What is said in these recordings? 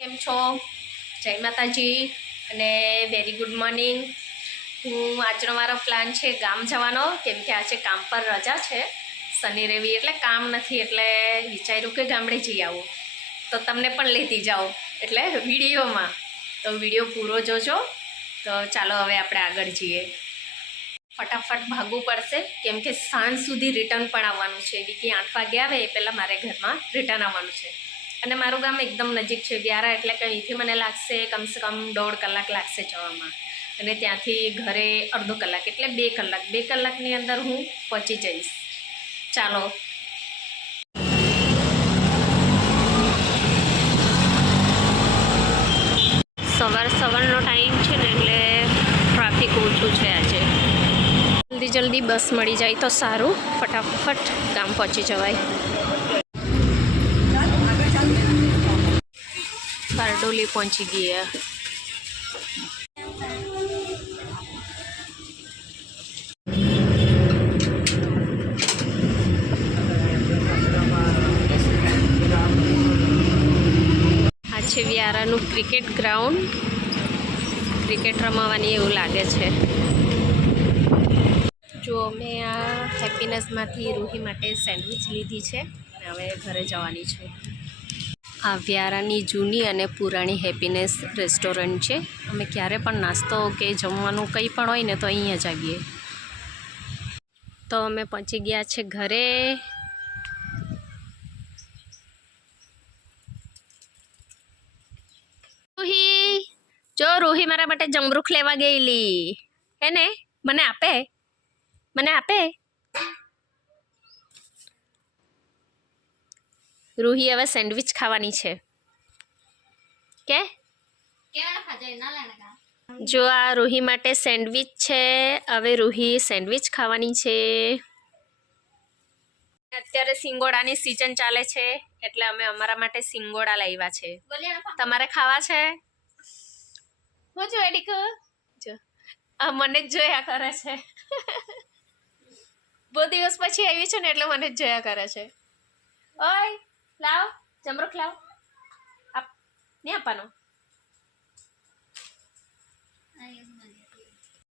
કેમ છો? જય માતાજી અને વેરી ગુડ મોર્નિંગ. આજનો મારો પ્લાન છે ગામ જવાનો, કેમ કે આજે કામ પર રજા છે, શનિ રવિ એટલે કામ નથી, એટલે વિચાર્યું કે ગામડે જઈ આવું તો તમને પણ લેતી જાઓ એટલે વિડીયોમાં. તો વિડીયો પૂરો જોજો. તો ચાલો હવે આપણે આગળ જઈએ. ફટાફટ ભાગવું પડશે, કેમ કે સાંજ સુધી રિટર્ન પણ આવવાનું છે. બીકી 8 વાગે આવે એ પહેલાં મારે ઘરમાં રિટર્ન આવવાનું છે. અને મારું ગામ એકદમ નજીક છે, વ્યારા, એટલે કે અહીંથી મને લાગશે કમસે કમ 1.5 કલાક લાગશે જવામાં, અને ત્યાંથી ઘરે અડધો કલાક, એટલે 2 કલાક. 2 કલાકની અંદર હું પહોંચી જઈશ. ચાલો. સવારનો ટાઈમ છે ને, એટલે ટ્રાફિક ઓછું છે આજે. જલ્દી બસ મળી જાય તો સારું, ફટાફટ ગામ પહોંચી જવાય. બારડોલી પહોંચી ગયા. આ છે વ્યારાનું ક્રિકેટ ગ્રાઉન્ડ. ક્રિકેટ રમવાની એવું લાગે છે. જો મેં આ હેપીનેસમાંથી રૂહી માટે સેન્ડવિચ લીધી છે અને હવે ઘરે જવાની છે. આ વ્યારાની જૂની અને પુરાણી હેપીનેસ રેસ્ટોરન્ટ છે. અમે ક્યારે પણ નાસ્તો કે જમવાનું કંઈ પણ હોય ને તો અહીંયા જ આવીએ. તો અમે પહોંચી ગયા છે ઘરે. રૂહી, જો રૂહી મારા માટે જમરૂખ લેવા ગયેલી હે ને. મને આપે? રૂહી હવે સેન્ડવિચ ખાવાની છે કે જો આ રૂહી માટે સેન્ડવિચ છે. હવે રૂહી સેન્ડવિચ ખાવાની છે. અત્યારે સિંગોડાની સિઝન ચાલે છે, એટલે અમે અમારા માટે સિંગોડા લાવ્યા છે. તમારે ખાવા છે? હું જો એડિક જો આ મને જ જોયા કરે છે. બહુ દિવસ પછી આવી છે ને, એટલે મને જ જોયા કરે છે. ઓય લાવ જમરૂખ લાવ. આપ નહીં આપવાનો.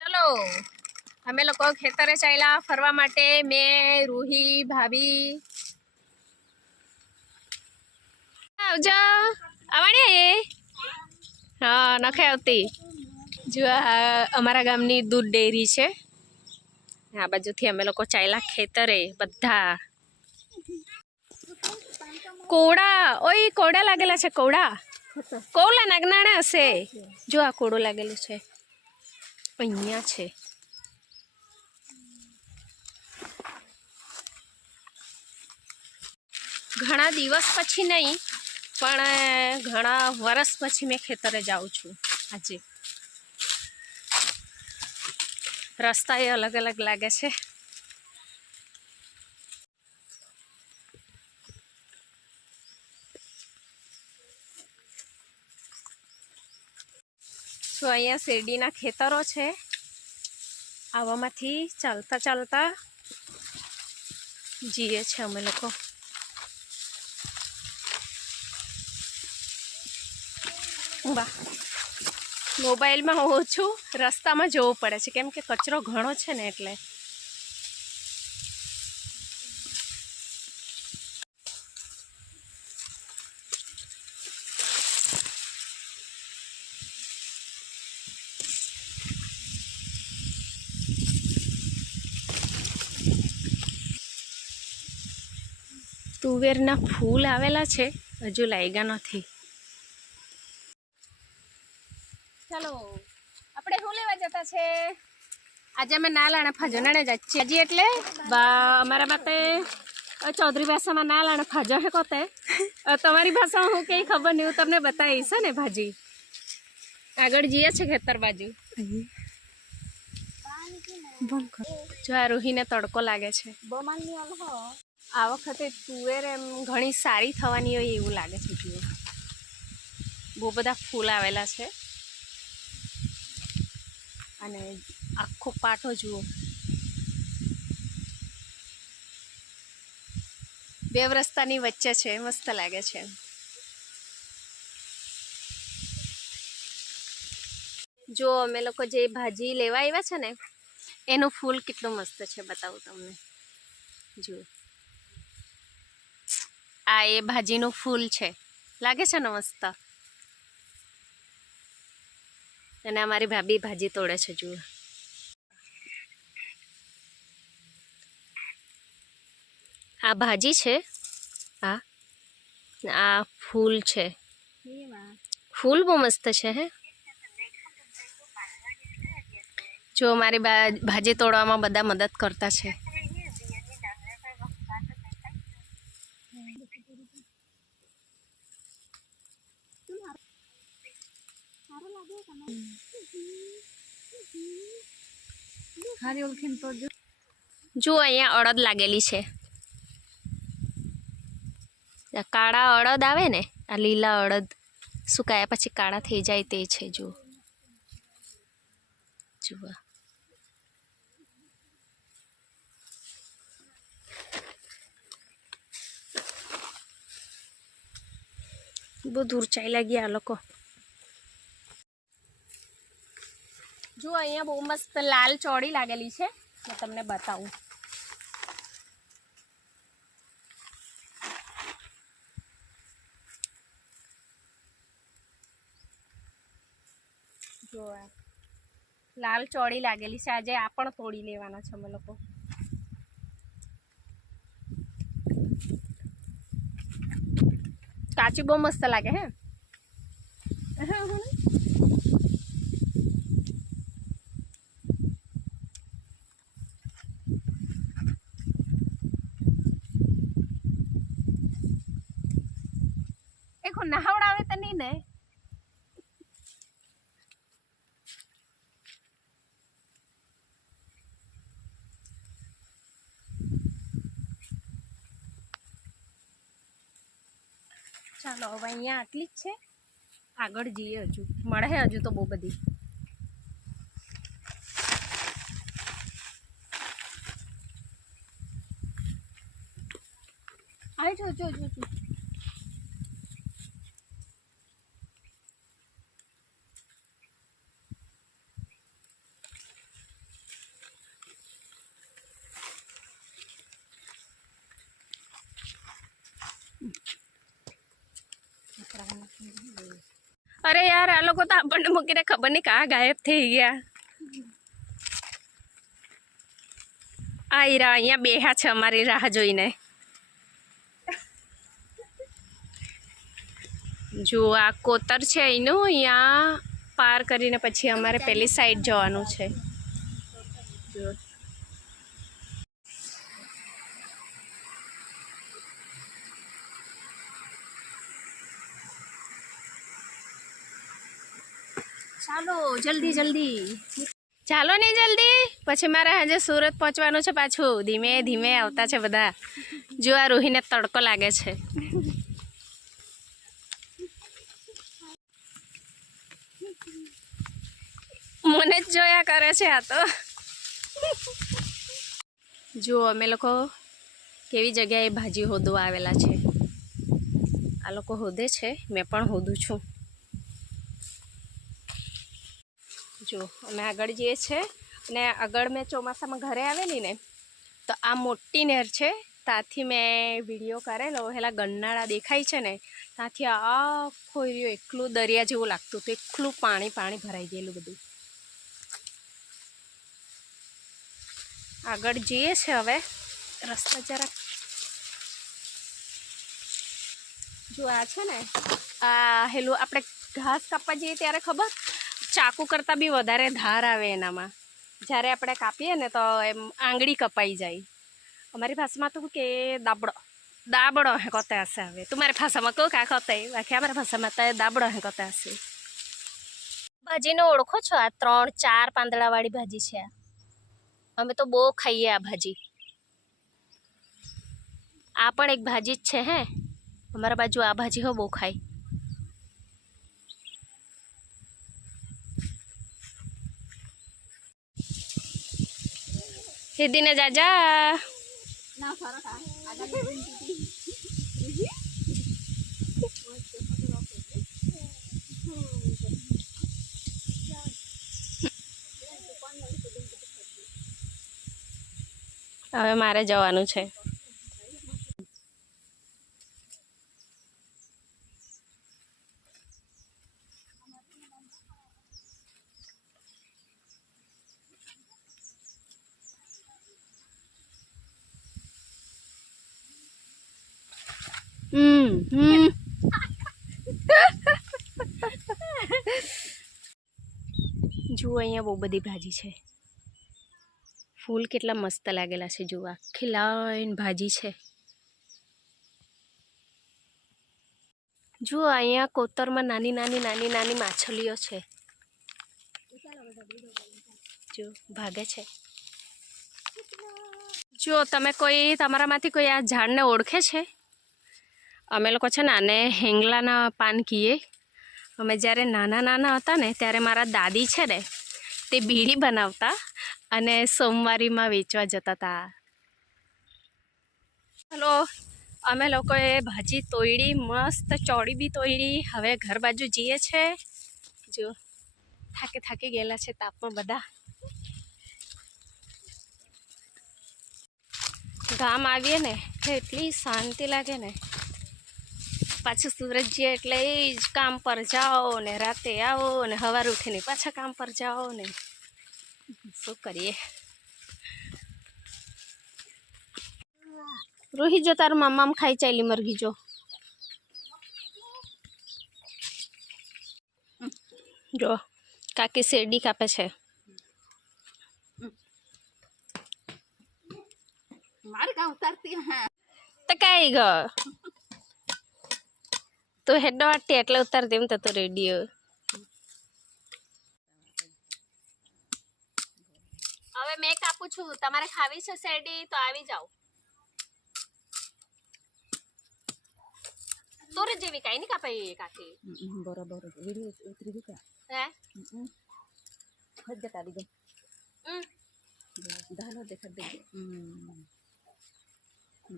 ચલો અમે લોકો ખેતરે ચાલ્યા ફરવા માટે. મેં, રૂહી, ભાભી. આવજો. આવવાની? હા, નખે આવતી. જો આ અમારા ગામની દૂધ ડેરી છે. આ બાજુથી અમે લોકો ચાલ્યા ખેતરે બધા. કોડા, ઓય કોડા લાગેલા છે. કોલા નાગનાણા હશે. જો આ કોડો લાગેલું છે, અહીંયા છે. ઘણા દિવસ પછી નહીં, પણ ઘણા વર્ષ પછી મેં ખેતરે જાઉં છું આજે. રસ્તા એ અલગ અલગ લાગે છે. તો અહીંયા શેરડીના ખેતરો છે. આવામાંથી ચાલતા ચાલતા જઈએ છે અમે લોકો. વાહ, મોબાઈલમાં ઓછું રસ્તામાં જોવું પડે છે, કેમ કે કચરો ઘણો છે ને, એટલે. તુવેરના ફૂલ આવેલા છે, હજુ લાગ્યા નથી. ચાલો આપણે શું લેવા જતા છે આજે? અમે નાલાણા ફાજનાણે જ છીએ હજી, એટલે અમારા માટે ચૌધરી ભાષામાં નાલાણા ફાજો હે કોતે. તમારી ભાષામાં હું કંઈ ખબર નહીં, હું તમને બતાવીશ ને ભાજી. આગળ જઈએ છે ખેતર બાજુ. જો આ રૂહીને તડકો લાગે છે. આ વખતે તુવેર એમ ઘણી સારી થવાની હોય એવું લાગે છે. જુઓ, બહુ બધા ફૂલ આવેલા છે, અને આખો પાઠો જુઓ. બે રસ્તાની વચ્ચે છે, મસ્ત લાગે છે. જો અમે લોકો જે ભાજી લેવા આવ્યા છે ને એનું ફૂલ કેટલું મસ્ત છે બતાવું તમને. જો આ એ ભાજીનું ફૂલ છે, લાગે છે ને મસ્ત. અને અમારી ભાભી ભાજી તોડે છે. જુઓ આ ભાજી છે, આ ફૂલ છે. ફૂલ બહુ મસ્ત છે. હે જો મારી ભાજી તોડવામાં બધા મદદ કરતા છે. જો અહીંયા અડદ લાગેલી છે. કાળા અડદ આવે ને, આ લીલા અડદ સુકાયા પછી કાળા થઈ જાય તે છે. જુઓ જુઓ બહુ દૂર ચાલ્યા ગયા આ લોકો. જો અહીંયા બહુ મસ્ત લાલ ચોળી લાગેલી છે, મેં તમને બતાવું. જો લાલ ચોળી લાગેલી છે. આજે આ પણ તોડી લેવાના છે અમે લોકો. કાચી બહુ મસ્ત લાગે. હે એક નહાવડાવે તો નહીં ને. ચાલો હવે અહીંયા આટલી જ છે, આગળ જઈએ. હજુ મળે હજુ તો બહુ બધી. આવી જો જો જો અરે યાર આ લોકો તો આપણને મૂકીને ખબર નહીં કાં ગાયબ થઈ ગયા. આ હીરા અહીંયા બેહા છે અમારી રાહ જોઈને. જો આ કોતર છે એનું, અહીંયા પાર કરીને પછી અમારે પેલી સાઈડ જવાનું છે. ચાલો જલ્દી જલ્દી ચાલો ને જલ્દી, પછી મારે આજે સુરત પહોંચવાનું છે પાછું. ધીમે ધીમે આવતા છે બધા. જો આ રૂહીને તડકો લાગે છે. મને જ જોયા કરે છે આ તો. જો અમે લોકો કેવી જગ્યાએ ભાજી હોદવા આવેલા છે. આ લોકો હોદે છે, મેં પણ હોદું છું. જો અમે આગળ જઈએ છીએ, અને આગળ મેં ચોમાસામાં ઘરે આવેલી ને તો આ મોટી નહેર છે, ત્યાંથી મેં વિડીયો કરેલો. પેલા ગન્નાળા દેખાય છે ને, ત્યાંથી આખો એરિયો એકલું દરિયા જેવું લાગતું હતું. એકલું પાણી પાણી ભરાઈ ગયેલું બધું. આગળ જઈએ છે હવે. રસ્તા જરાક જો આ છે ને, આ હેલું આપણે ઘાસ કાપવા જઈએ ત્યારે ખબર ચાકુ કરતાં બી વધારે ધાર આવે એનામાં. જ્યારે આપણે કાપીએ ને તો એમ આંગળી કપાઈ જાય. અમારી ભાષામાં તો કે દાબડો દાબડો હે કતે હશે. હવે તમારી ભાષામાં કહું કા કતે, બાકી અમારી ભાષામાં તો દાબડો હે કતે હશે. ભાજીને ઓળખો છો? આ 3-4 પાંદડાવાળી ભાજી છે. અમે તો બહુ ખાઈએ આ ભાજી. આ પણ એક ભાજી જ છે. હે અમારા બાજુ આ ભાજી હો બહુ ખાય. હિદીને જાજા હવે મારે જવાનું છે. જુઓ અહીંયા બહુ બધી ભાજી છે. ફૂલ કેટલા મસ્ત લાગેલા છે. જુઓ આખી લાઈન ભાજી છે. જુઓ અહીંયા કોતરમાં નાની નાની નાની નાની માછલીઓ છે. જો ભાગે છે. જો તમે કોઈ તમારામાંથી કોઈ આ ઝાડને ઓળખે છે? અમે લોકો છે ને આને હેંગલાના પાન કહીએ. અમે જ્યારે નાના નાના હતા ને ત્યારે મારા દાદી છે ને તે બીડી બનાવતા અને સોમવારીમાં વેચવા જતા હતા. હલો, અમે લોકોએ ભાજી તોડી, મસ્ત ચોળી બી તોડી. હવે ઘર બાજુ જઈએ છે. જો થાકી ગયેલા છે તાપમાં બધા. ગામ આવીએ ને એટલી શાંતિ લાગે ને. પાછું સુરત જઈએ એટલે એ જ કામ પર જાઓ ને રાતે આવો ને સવારે ઉઠીને પાછા કામ પર જાઓ ને. શું કરીએ? રોહિત જો તારું મામામ ખાઈ ચાલી મરઘી. જો કાકી શેરડી કાપે છે. મારે કાં ઉતારતી હા તો કઈ ગયો તું હેડો વાટી એટલે ઉતાર દેમ તો રેડિયો. હવે મેં કાપું છું. તમારે ખાવી છે શેરડી તો આવી જાઓ. તોરે જેવી કઈ નહીં કાપાઈ કાકી. બરાબર વિડિયો ઉતરી ગયો હે હજ કાઢી દે દાલો દેખાડ દે.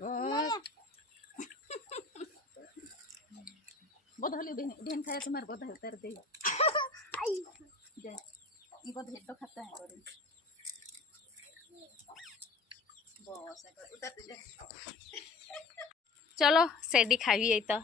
બસ બધા હલી બેન ખાया तुम्हारे બધા ઉતાર દે. ये બધા હેડ તો ખાતા હે કરે બસ ઉતાર દે. ચલો શેરડી ખાવી હોય તો.